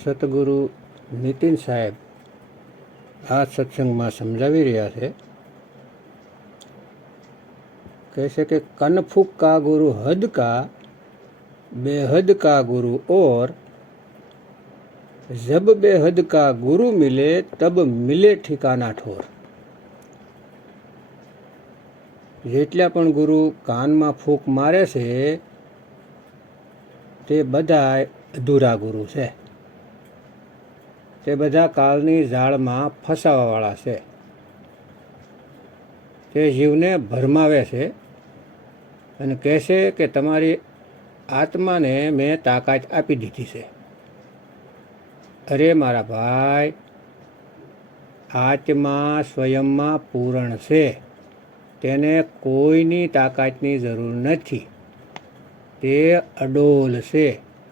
સતગુરુ નીતિન સાહેબ આ સત્સંગમાં સમજાવી રહ્યા છે. કહે છે કે કનફુક કા ગુરુ હદ કા, બેહદ કા ગુરુ और जब बेहद का गुरु मिले तब मिले ठिकाना ठोर. જેટલા પણ ગુરુ કાનમાં ફૂંક મારે છે તે બધા અધૂરા ગુરુ છે. તે બધા કાળની ઝાડમાં ફસાવાવાળા છે. તે જીવને ભરમાવે છે અને કહેશે કે તમારી આત્માને મેં તાકાત આપી દીધી છે. અરે મારા ભાઈ, આત્મા સ્વયંમાં પૂર્ણ છે. તેને કોઈની તાકાતની જરૂર નથી. તે અડોલ છે.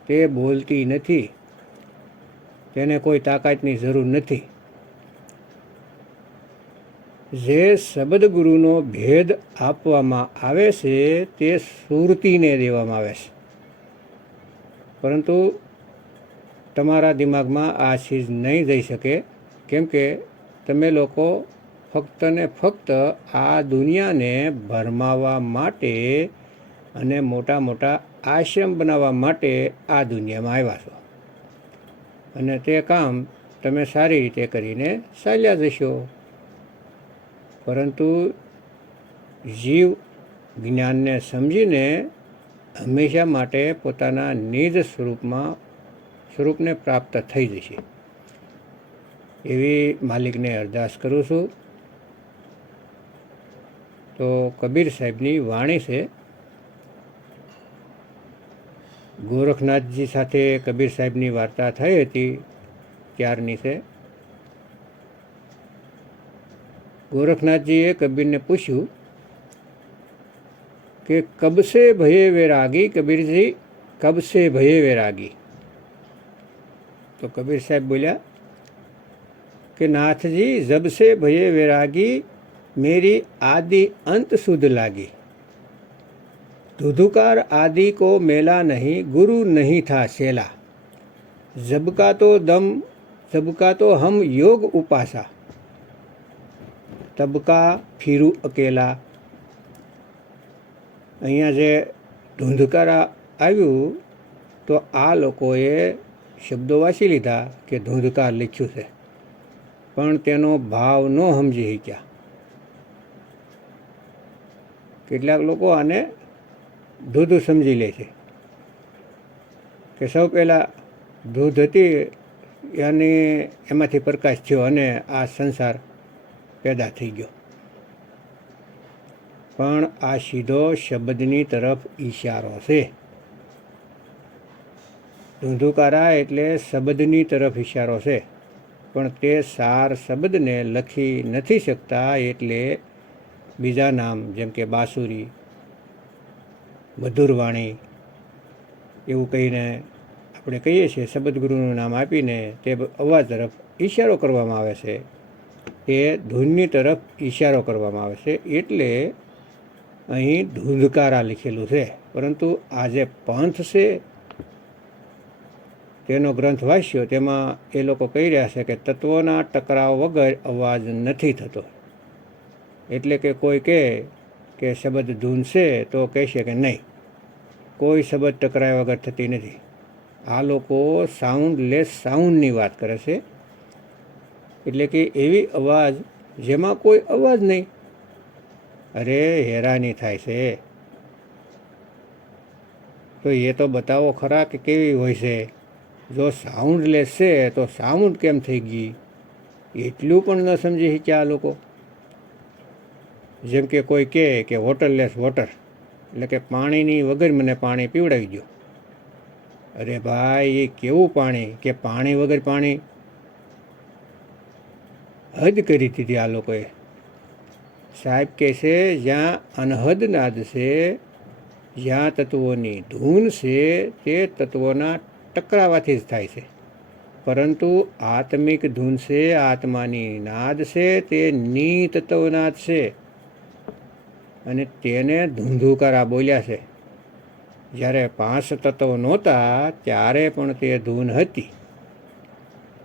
તે બોલતી નથી. તેને કોઈ તાકાતની જરૂર નથી. જે શબ્દ ગુરુનો ભેદ આપવામાં આવે છે તે સુરતીને દેવામાં આવે છે. પરંતુ તમારા દિમાગમાં આ ચીજ નહીં જઈ શકે, કેમ કે તમે લોકો ફક્ત ને ફક્ત આ દુનિયાને ભરમાવવા માટે અને મોટા મોટા આશ્રમ બનાવવા માટે આ દુનિયામાં આવ્યા છો. અને તે કામ તમે સારી રીતે કરીને ચાલ્યા જશો. પરંતુ જીવ જ્ઞાનને સમજીને હંમેશા માટે પોતાના નિજ સ્વરૂપને પ્રાપ્ત થઈ જશે એવી માલિકને અરદાસ કરું છું. તો કબીર સાહેબની વાણી છે. ગોરખનાથજી સાથે કબીર સાહેબની વાર્તા થઈ હતી ત્યારની છે. ગોરખનાથજીએ કબીરને પૂછ્યું કે કબ સે ભયે વૈરાગી કબીરજી, કબ સે ભયે વૈરાગી. તો કબીર સાહેબ બોલ્યા કે નાથજી, જબ સે ભયે વૈરાગી मेरी आदि अंत सुध लागी. धुधुकार आदि को मेला नहीं, गुरु नहीं था सेला. जबका तो दम, जबका तो हम योग उपासा, तबका फिरू अकेला. અહીંયા જે ધૂંધકાર આવ્યું તો આ લોકોએ શબ્દો વાંચી લીધા કે ધૂંધકાર લખ્યું છે, પણ તેનો ભાવ ન સમજી શક્યા. કેટલાક લોકો આને ધૂધ સમજી લે છે કે સૌ પહેલાં ધૂધ હતી એમાંથી પ્રકાશ થયો અને આ સંસાર પેદા થઈ ગયો. પણ આ સીધો શબ્દની તરફ ઈશારો છે. ધૂંધુકારા એટલે શબ્દની તરફ ઈશારો છે, પણ તે સાર શબ્દને લખી નથી શકતા. એટલે બીજા નામ જેમ કે બાંસુરી, મધુરવાણી એવું કહીને આપણે કહીએ છીએ, શબ્દગુરુનું નામ આપીને તે અવાજ તરફ ઈશારો કરવામાં આવે છે. એ ધૂનની તરફ ઈશારો કરવામાં આવે છે. એટલે અહીં ધૂંધકારા લખેલું છે. પરંતુ આ જે પંથ છે તેનો ગ્રંથ વાંચ્યો તેમાં એ લોકો કહી રહ્યા છે કે તત્વોના ટકરાવ વગર અવાજ નથી થતો. એટલે કે કોઈ કહે કે શબ્દ ધૂન છે તો કહેશે કે નહીં, કોઈ શબ્દ ટકરાયા વગર થતી નથી. આ લોકો સાઉન્ડલેસ સાઉન્ડની વાત કરે છે. એટલે કે એવી અવાજ જેમાં કોઈ અવાજ નહીં. અરે હેરાની થાય છે. તો એ તો બતાવો ખરા કે કેવી હોય છે. જો સાઉન્ડલેસ છે તો સાઉન્ડ કેમ થઈ ગઈ, એટલું પણ ન સમજી શક્યા આ લોકો. જેમ કે કોઈ કહે કે વોટરલેસ વોટર, એટલે કે પાણીની વગર મને પાણી પીવડાવી દો. અરે ભાઈ, એ કેવું પાણી કે પાણી વગર પાણી? હદ કરી દીધી આ લોકોએ. સાહેબ કહે છે જ્યાં અનહદ નાદ છે, જ્યાં તત્વોની ધૂન છે, તે તત્વોના ટકરાવાથી જ થાય છે. પરંતુ આત્મિક ધૂન છે, આત્માની નાદ છે, તે નિતત્વનાદ છે. અને તેને ધૂંધુકારા બોલ્યા છે. જ્યારે 5 તત્વો નહોતા ત્યારે પણ તે ધૂન હતી.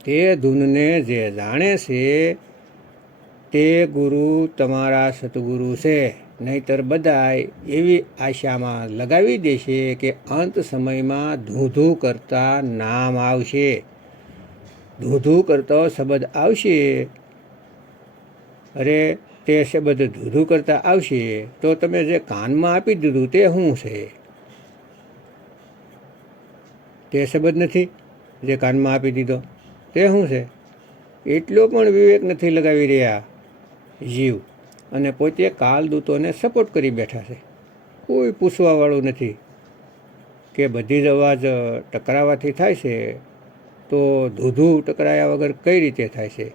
તે ધૂનને જે જાણે છે તે ગુરુ તમારા સતગુરુ છે. નહીતર બધાય એવી આશામાં લગાવી દેશે કે અંત સમયમાં ધૂધું કરતા નામ આવશે, ધૂધું કરતો શબ્દ આવશે. અરે તે શબ્દ ધૂધું કરતા આવશે તો તમે જે કાનમાં આપી દીધું તે શું છે? તે શબ્દ નથી જે કાનમાં આપી દીધો તે શું છે? એટલો પણ વિવેક નથી લગાવી રહ્યા જીવ, અને પોતે કાલદૂતોને સપોર્ટ કરી બેઠા છે. કોઈ પૂછવાવાળું નથી કે બધી જ અવાજ ટકરાવાથી થાય છે તો ધૂધું ટકરાયા વગર કઈ રીતે થાય છે?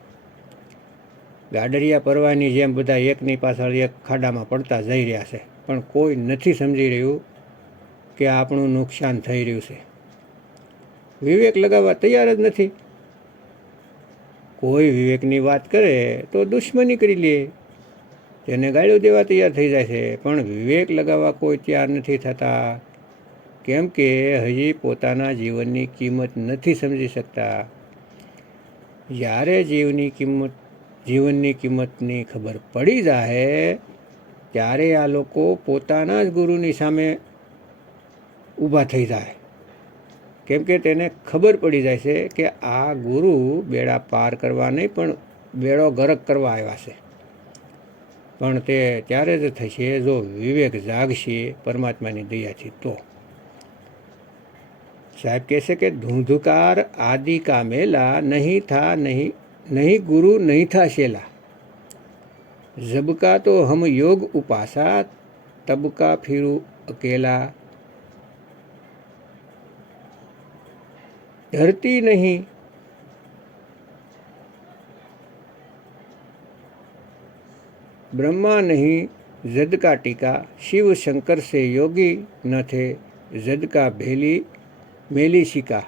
ગાડરિયા પરવાની જેમ બધા એકની પાછળ એક ખાડામાં પડતા જઈ રહ્યા છે, પણ કોઈ નથી સમજી રહ્યું કે આપણું નુકસાન થઈ રહ્યું છે. વિવેક લગાવવા તૈયાર જ નથી. કોઈ વિવેકની વાત કરે તો દુશ્મની કરી લે, તેને ગાળ્યો દેવા તૈયાર થઈ જાય છે. પણ વિવેક લગાવવા કોઈ તૈયાર નથી થતા, કેમ કે હજી પોતાના જીવનની કિંમત નથી સમજી શકતા. જ્યારે જીવનની કિંમતની ખબર પડી જાય ત્યારે આ લોકો પોતાના જ ગુરુની સામે ઊભા થઈ જાય, કેમ કે તેને ખબર પડી જાય છે કે આ ગુરુ બેડા પાર કરવા નહીં પણ બેડો ગરક કરવા આવ્યા છે. પણ તે ત્યારે જ થશે જો વિવેક જાગશે પરમાત્માની દયાથી. તો સાહેબ કહે છે કે ધૂંધકાર આદિ કા મેલા નહીં થા नहीं गुरु नहीं था शेला, जब का तो हम योग उपासा तब का फिरू अकेला, धरती नहीं ब्रह्मा नहीं जद का टीका, शिव शंकर से योगी न थे जद का मेली शिका,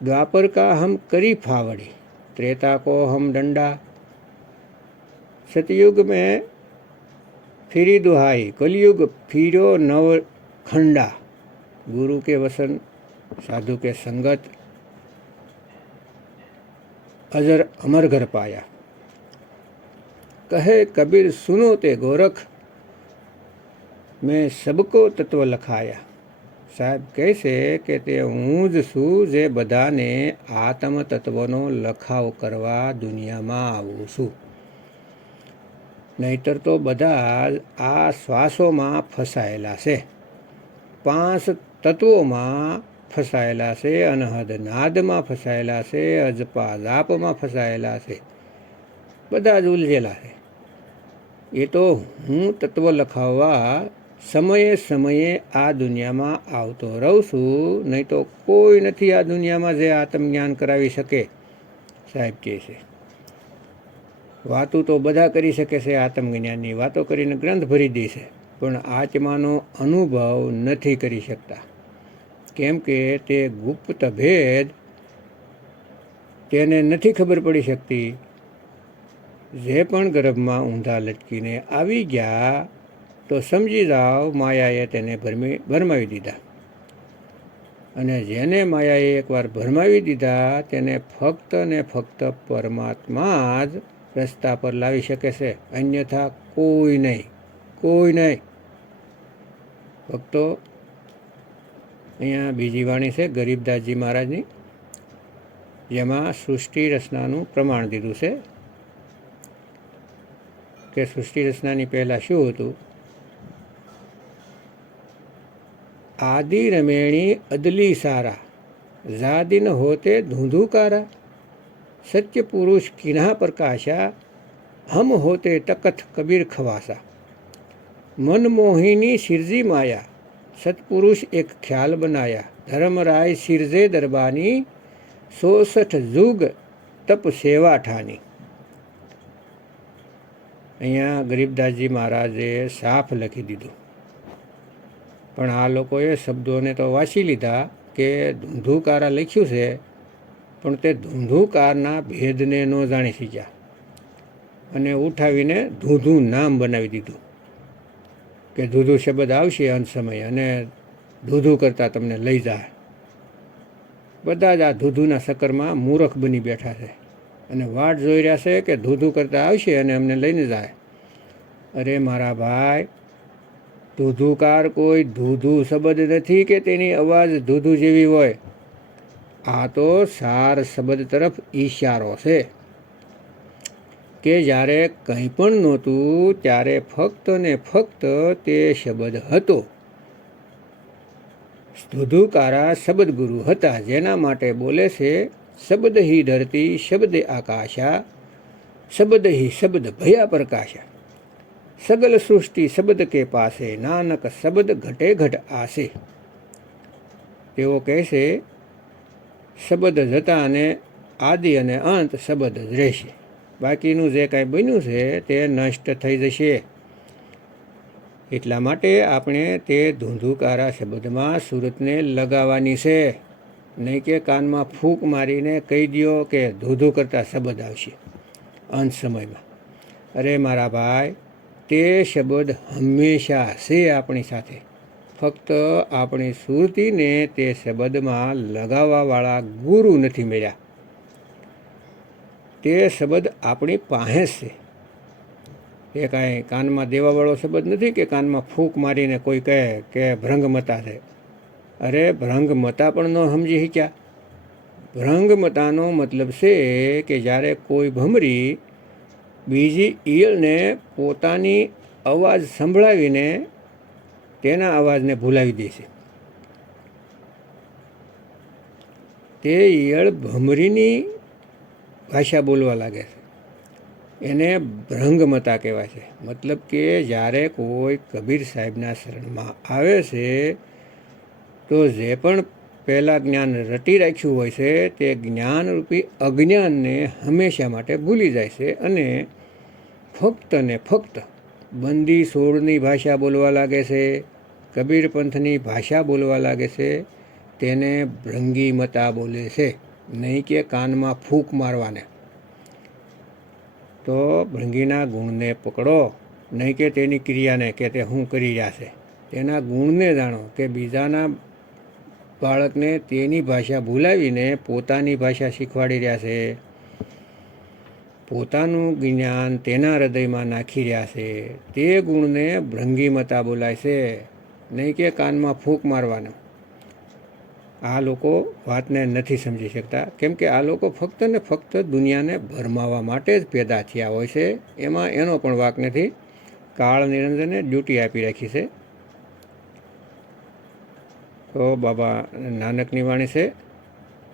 द्वापर का हम करी फावड़ी त्रेता को हम डंडा, सतयुग में फिरी दुहाई कलयुग फिरो नव खंडा, गुरु के वसन साधु के संगत अजर अमर घर पाया, कहे कबीर सुनो ते गोरख मैं सबको तत्व लखाया. સાહેબ કહે છે કે તે હું જ છું જે બધાને આત્મ તત્વનો લખાવ કરવા દુનિયામાં આવું છું. નહીતર તો બધા આ શ્વાસોમાં ફસાયેલા છે, 5 તત્વોમાં ફસાયેલા છે, અનહદ નાદમાં ફસાયેલા છે, અજપા જાપમાં ફસાયેલા છે, બધા જ ઉલઝેલા છે. એ તો હું તત્વ લખાવવા સમયે સમયે આ દુનિયામાં આવતો રહું છું, નહીં તો કોઈ નથી આ દુનિયામાં જે આત્મજ્ઞાન કરાવી શકે. સાહેબ કહે છે વાતો તો બધા કરી શકે છે, આત્મજ્ઞાનની વાતો કરીને ગ્રંથ ભરી દે છે, પણ આત્માનો અનુભવ નથી કરી શકતા, કેમ કે તે ગુપ્ત ભેદ તેને નથી ખબર પડી શકતી. જે પણ ગર્ભમાં ઊંધા લટકીને આવી ગયા તો સમજી જાઓ માયાએ તેને ભરમાવી દીધા, અને જેને માયાએ એકવાર ભરમાવી દીધા તેને ફક્ત ને ફક્ત પરમાત્મા જ રસ્તા પર લાવી શકે છે, અન્યથા કોઈ નહીં, કોઈ નહીં. ભક્તો, અહીંયા બીજી વાણી છે ગરીબદાસજી મહારાજની, જેમાં સૃષ્ટિ રચનાનું પ્રમાણ દીધું છે કે સૃષ્ટિ રચનાની પહેલાં શું હતું. आदि रमेणी अदली सारा जादिन होते धुंधुकारा, सत्य पुरुष किन्हा प्रकाशा हम होते तकथ कबीर खवासा, मन मोहिनी सिरजी माया सतपुरुष एक ख्याल बनाया, धर्मराय सिरजे दरबानी 66 जुग तप सेवा ठानी. અહીંયા ગરીબદાસજી મહારાજે સાફ લખી દીધું, પણ આ લોકોએ શબ્દોને તો વાંચી લીધા કે ધૂંધુકારા લખ્યું છે, પણ તે ધૂંધુકારના ભેદને ન જાણી શક્યા અને ઉઠાવીને ધૂંધું નામ બનાવી દીધું કે ધૂધું શબ્દ આવશે અંત સમય અને ધૂધું કરતાં તમને લઈ જાય. બધા જ આ ધૂધુના ચક્કરમાં મૂર્ખ બની બેઠા છે અને વાટ જોઈ રહ્યા છે કે ધૂધું કરતાં આવશે અને અમને લઈને જાય. અરે મારા ભાઈ, ધૂધુકાર કોઈ ધૂધું શબ્દ નથી કે તેની અવાજ ધૂધું જેવી હોય. આ તો સાર શબ્દ તરફ ઈશારો છે કે જ્યારે કંઈ પણ નહોતું ત્યારે ફક્ત ને ફક્ત તે શબ્દ હતો. ધૂધુકારા શબ્દ ગુરુ હતા, જેના માટે બોલે છે શબ્દ હી ધરતી શબ્દ આકાશા, શબ્દ હી શબ્દ ભયા પ્રકાશા, સગલ સૃષ્ટિ શબ્દ કે પાસે, નાનક શબ્દ ઘટે ઘટ આસે. તેઓ કહેશે શબ્દ જતા અને આદિ અને અંત શબ્દ જ રહેશે, બાકીનું જે કાંઈ બન્યું છે તે નષ્ટ થઈ જશે. એટલા માટે આપણે તે ધૂંધુકારા શબ્દમાં સુરતને લગાવવાની છે, નહીં કે કાનમાં ફૂંક મારીને કહી દો કે ધૂધું કરતા શબ્દ આવશે અંત સમયમાં. અરે મારા ભાઈ, તે શબ્દ હંમેશા છે આપણી સાથે, ફક્ત આપણી સુરતીને તે શબ્દમાં લગાવવાવાળા ગુરુ નથી મળ્યા. તે શબ્દ આપણી પાસે છે. એ કાંઈ કાનમાં દેવાવાળો શબ્દ નથી કે કાનમાં ફૂંક મારીને કોઈ કહે કે ભ્રંગમતા છે. અરે ભ્રંગમતા પણ ન સમજી શક્યા. ભ્રંગમતાનો મતલબ છે કે જ્યારે કોઈ ભમરી બીજી ઈયળને પોતાની અવાજ સંભળાવીને તેના અવાજને ભૂલાવી દે છે. તે ઈયળ ભમરીની ભાષા બોલવા લાગે છે, એને ભ્રંગમતા કહેવાય છે. મતલબ કે જ્યારે કોઈ કબીર સાહેબના શરણમાં આવે છે તો જે પણ પહેલાં જ્ઞાન રટી રાખ્યું હોય છે તે જ્ઞાનરૂપી અજ્ઞાનને હંમેશા માટે ભૂલી જાય છે અને ફક્ત ને ફક્ત બંદી સોળની ભાષા બોલવા લાગે છે, કબીર પંથની ભાષા બોલવા લાગે છે. તેને ભ્રંગીમતા બોલે છે, નહીં કે કાનમાં ફૂંક મારવાને. તો ભૃંગીના ગુણને પકડો, નહીં કે તેની ક્રિયાને કે તે શું કરી રહ્યા છે. તેના ગુણને જાણો કે બીજાના બાળકને તેની ભાષા ભૂલાવીને પોતાની ભાષા શીખવાડી રહ્યા છે, પોતાનું જ્ઞાન તેના હૃદયમાં નાખી રહ્યા છે. તે ગુણને ભૃંગીમતા બોલાય છે, નહીં કે કાનમાં ફૂંક મારવાનો. આ લોકો વાતને નથી સમજી શકતા, કેમ કે આ લોકો ફક્ત ને ફક્ત દુનિયાને ભરમાવવા માટે જ પેદા થયા હોય છે. એમાં એનો પણ વાક નથી. કાળ નિરંજને ડ્યુટી આપી રાખી છે. તો બાબા નાનકની વાણી છે,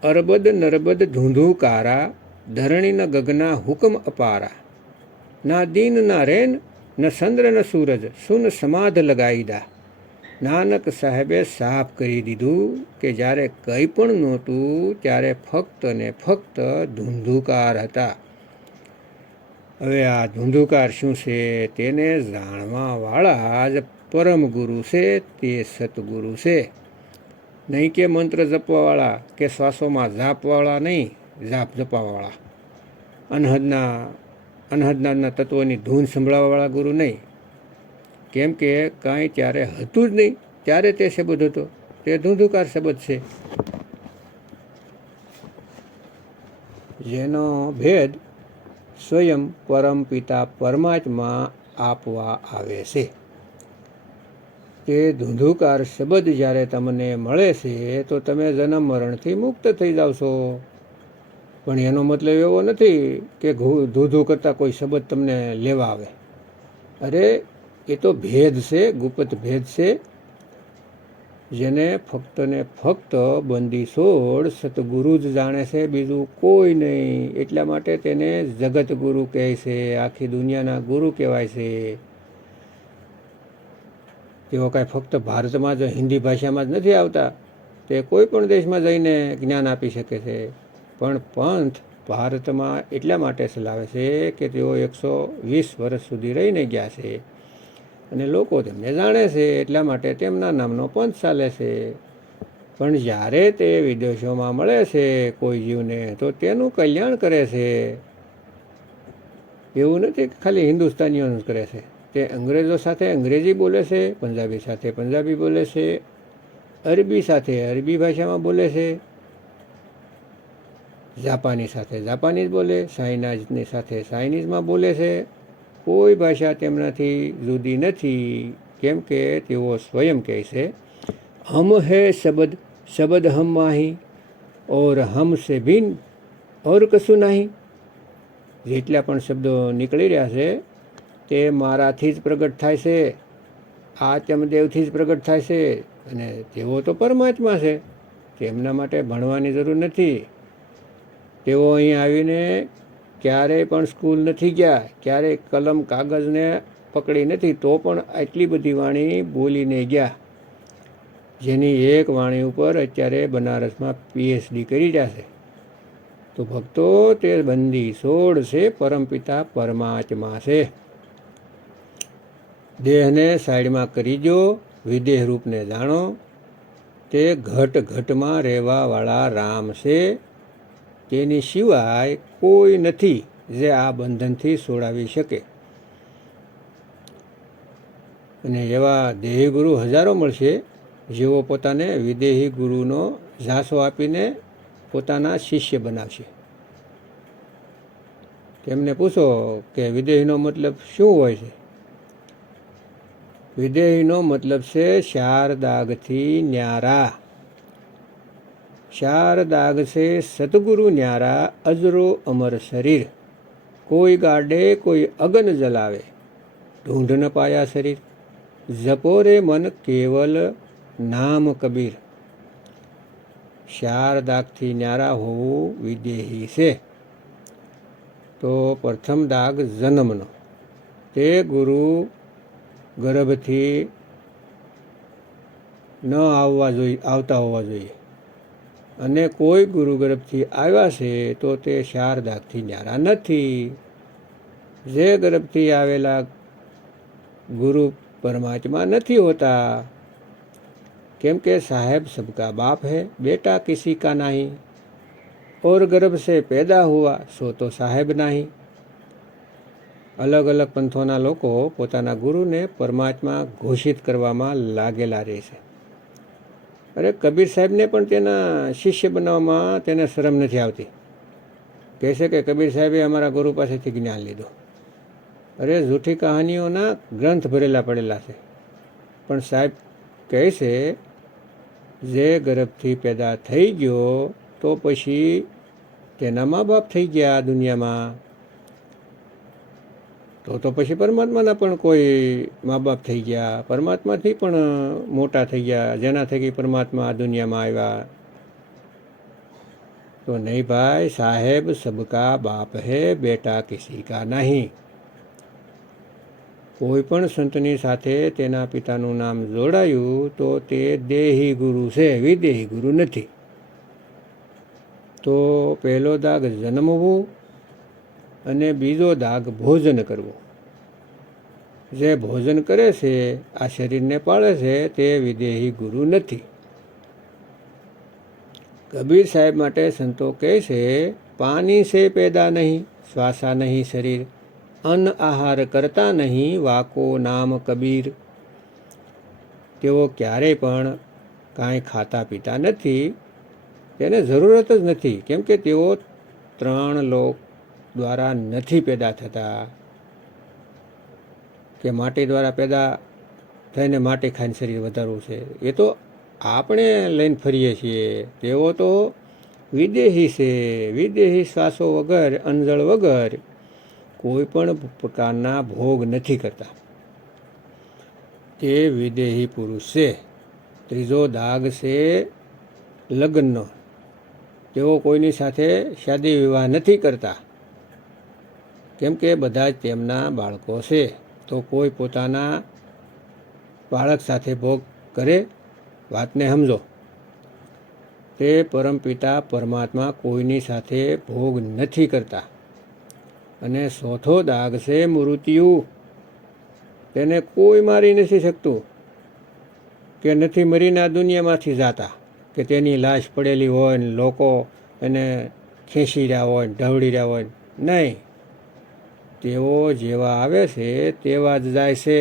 અરબદ નરબદ ધૂંધુકારા, ધરણી ન ગગના હુકમ અપારા, ના દીન ના રેન ન ચંદ્ર ન સૂરજ, સુન સમાધ લગાઈ દા. નાનક સાહેબે સાફ કરી દીધું કે જ્યારે કંઈ પણ નહોતું ત્યારે ફક્ત ને ફક્ત ધૂંધુકાર હતા. હવે આ ધૂંધુકાર શું છે તેને જાણવાવાળા જ પરમ ગુરુ છે, તે સતગુરુ છે. નહીં કે મંત્ર જપવાવાળા કે શ્વાસોમાં જાપવાળા નહીં, જાપ જપાવાળા. અનહદના તત્વોની ધૂન સંભળાવવાવાળા ગુરુ નહીં. કેમ કે કાંઈ ત્યારે હતું જ નહીં, ત્યારે તે શબ્દ હતો. તે ધૂંધુકાર શબ્દ છે, જેનો ભેદ સ્વયં પરમ પિતા પરમાત્મા આપવા આવે છે. તે ધૂંધુકાર શબ્દ જ્યારે તમને મળે છે તો તમે જન્મ મરણથી મુક્ત થઈ જાવ છો. પણ એનો મતલબ એવો નથી કે ધૂધું કરતાં કોઈ શબ્દ તમને લેવા આવે. અરે એ તો ભેદ છે, ગુપ્ત ભેદ છે, જેને ફક્ત ને ફક્ત બંદી છોડ સતગુરુ જ જાણે છે, બીજું કોઈ નહીં. એટલા માટે તેને જગત ગુરુ કહે છે, આખી દુનિયાના ગુરુ કહેવાય છે. તેઓ કાંઈ ફક્ત ભારતમાં જ હિન્દી ભાષામાં જ નથી આવતા, તે કોઈ પણ દેશમાં જઈને જ્ઞાન આપી શકે છે. પણ પંથ ભારતમાં એટલા માટે ચલાવે છે કે તેઓ 120 વર્ષ સુધી રહીને ગયા છે અને લોકો તેમને જાણે છે, એટલા માટે તેમના નામનો પંથ ચાલે છે. પણ જ્યારે તે વિદેશોમાં મળે છે કોઈ જીવને તો તેનું કલ્યાણ કરે છે. એવું નથી કે ખાલી હિન્દુસ્તાનીઓનું જ કરે છે. તે અંગ્રેજો સાથે અંગ્રેજી બોલે છે, પંજાબી સાથે પંજાબી બોલે છે, અરબી સાથે અરબી ભાષામાં બોલે છે, જાપાની સાથે જાપાનીઝ બોલે, ચાઇનાઝની સાથે ચાઇનીઝમાં બોલે છે. કોઈ ભાષા તેમનાથી જુદી નથી, કેમ કે તેઓ સ્વયં કહે છે હમ હે શબ્દ, શબ્દ હમ માહી, ઓર હમ સે ભિન્ન ઓર કશું નહીં. જેટલા પણ શબ્દો નીકળી રહ્યા છે તે મારાથી જ પ્રગટ થાય છે, આત્મદેવથી જ પ્રગટ થાય છે. અને તેઓ તો પરમાત્મા છે, તેમના માટે ભણવાની જરૂર નથી. તેઓ અહીં આવીને ક્યારેય પણ સ્કૂલ નથી ગયા, ક્યારેય કલમ કાગળને પકડી નથી, તો પણ આટલી બધી વાણી બોલીને ગયા, જેની એક વાણી ઉપર અત્યારે બનારસમાં PhD કરી રહ્યા છે. તો ભક્તો, તે બંદી છોડ છે, પરમપિતા પરમાત્મા છે. દેહને સાઈડમાં કરી દો, વિદેહ રૂપને જાણો. તે ઘટ ઘટમાં રહેવાવાળા રામ છે. તેની સિવાય કોઈ નથી જે આ બંધનથી છોડાવી શકે. અને એવા દેહી ગુરુ હજારો મળશે, જેઓ પોતાને વિદેહી ગુરુનો ઝાંસો આપીને પોતાના શિષ્ય બનાવશે. તેમને પૂછો કે વિદેહીનો મતલબ શું હોય છે? વિદેહીનો મતલબ છે ચાર દાગથી ન્યારા. ચાર દાગ છે સતગુરુ ન્યારા, અજરો અમર શરીર. કોઈ ગાડે કોઈ અગન જલાવે, ઢૂંઢ ન પાયા શરીર. જપો રે મન કેવલ નામ કબીર. ચાર દાગથી ન્યારા હોવું વિદેહી છે. તો પ્રથમ દાગ જન્મનો, તે ગુરુ ગર્ભથી ન આવતા હોવા જોઈએ. અને કોઈ ગુરુ ગર્ભથી આવ્યા છે તો તે ચાર દાગથી ન્યારા નથી. જે ગર્ભથી આવેલા ગુરુ પરમાત્મા નથી હોતા, કેમ કે સાહેબ સબકા બાપ है, बेटा किसी का नहीं, और गर्भ से पैदा हुआ સો તો સાહેબ નહીં. અલગ અલગ પંથોના લોકો પોતાના ગુરુને પરમાત્મા ઘોષિત કરવામાં લાગેલા રહે છે. અરે કબીર સાહેબને પણ તેના શિષ્ય બનાવવામાં તેને શરમ નથી આવતી. કહે છે કે કબીર સાહેબે અમારા ગુરુ પાસેથી જ્ઞાન લીધું. અરે જૂઠી કહાનીઓના ગ્રંથ ભરેલા પડેલા છે. પણ સાહેબ કહે છે, જે ગર્ભથી પેદા થઈ ગયો તો પછી તેના મા બાપ થઈ ગયા દુનિયામાં. તો પછી પરમાત્માના પણ કોઈ મા બાપ થઈ ગયા, પરમાત્માથી પણ મોટા થઈ ગયા, જેના થકી પરમાત્મા આ દુનિયામાં આવ્યા. તો નહીં ભાઈ, સાહેબ સબકા બાપ હે, બેટા કિસી કા નહીં. કોઈ પણ સંતની સાથે તેના પિતાનું નામ જોડાયું તો તે દેહી ગુરુ છે, વિદેહી ગુરુ નથી. તો પહેલો દાગ જન્મવું અને બીજો દાગ ભોજન કરવું. જે ભોજન કરે છે, આ શરીરને પાળે છે, તે વિદેહી ગુરુ નથી. કબીર સાહેબ માટે સંતો કહે છે, પાણી સે પેદા નહીં, શ્વાસા નહીં શરીર, અન્ન આહાર કરતા નહીં, વાકો નામ કબીર. તેઓ ક્યારેય પણ કાંઈ ખાતા પીતા નથી, તેને જરૂરત જ નથી, કેમ કે તેઓ ત્રણ લોક દ્વારા નથી પેદા થતા. કે માટી દ્વારા પેદા થઈને માટી ખાઈને શરીર વધારવું છે, એ તો આપણે લઈને ફરીએ છીએ. તેઓ તો વિદેહી છે. વિદેહી શ્વાસો વગર, અંજળ વગર કોઈ પણ પ્રકારના ભોગ નથી કરતા. તે વિદેહી પુરુષ છે. ત્રીજો દાગ છે લગ્નનો. તેઓ કોઈની સાથે શાદી વિવાહ નથી કરતા, કેમ કે બધા જ તેમના બાળકો છે. તો કોઈ પોતાના બાળક સાથે ભોગ કરે, વાતને સમજો. તે પરમપિતા પરમાત્મા કોઈની સાથે ભોગ નથી કરતા. અને ચોથો દાગ છે મૃત્યુ. તેને કોઈ મારી નથી શકતું, કે નથી મરીને આ દુનિયામાંથી જાતા, કે તેની લાશ પડેલી હોય ને લોકો એને ખેંચી રહ્યા હોય, ઢવળી રહ્યા હોય. નહીં, તેઓ જેવા આવે છે તેવા જ જાય છે.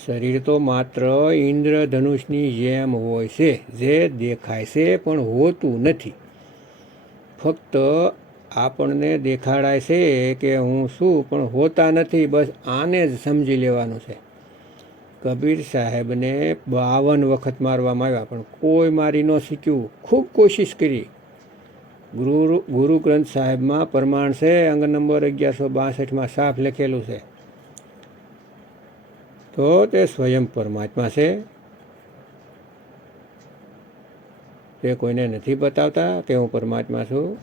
શરીર તો માત્ર ઇન્દ્રધનુષની જેમ હોય છે, જે દેખાય છે પણ હોતું નથી. ફક્ત આપણને દેખાડાય છે કે હું શું, પણ હોતા નથી. બસ આને જ સમજી લેવાનું છે. કબીર સાહેબને 52 વખત મારવામાં આવ્યા, પણ કોઈ મારી ન શીખ્યું. ખૂબ કોશિશ કરી. ગુરુ ગ્રંથ સાહેબમાં પ્રમાણ છે, અંગ નંબર 1162માં સાફ લખેલું છે. તો તે સ્વયં પરમાત્મા છે. તે કોઈને નથી બતાવતા કે હું પરમાત્મા છું.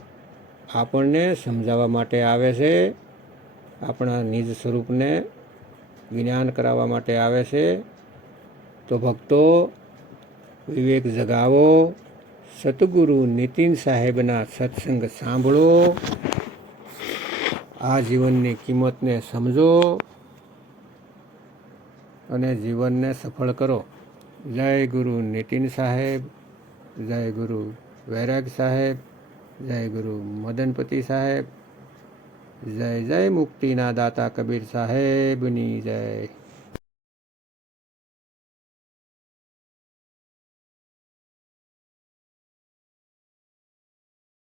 આપણને સમજાવવા માટે આવે છે. આપણા નિજ સ્વરૂપને જ્ઞાન કરાવવા માટે આવે છે. તો ભક્તો, વિવેક જગાવો, સતગુરુ નીતિન સાહેબના સત્સંગ સાંભળો, આ જીવનની કિંમતને સમજો અને જીવનને સફળ કરો. જય ગુરુ નીતિન સાહેબ, જય ગુરુ વૈરાગ સાહેબ, જય ગુરુ મદનપતિ સાહેબ, જય જય મુક્તિના દાતા કબીર સાહેબની જય.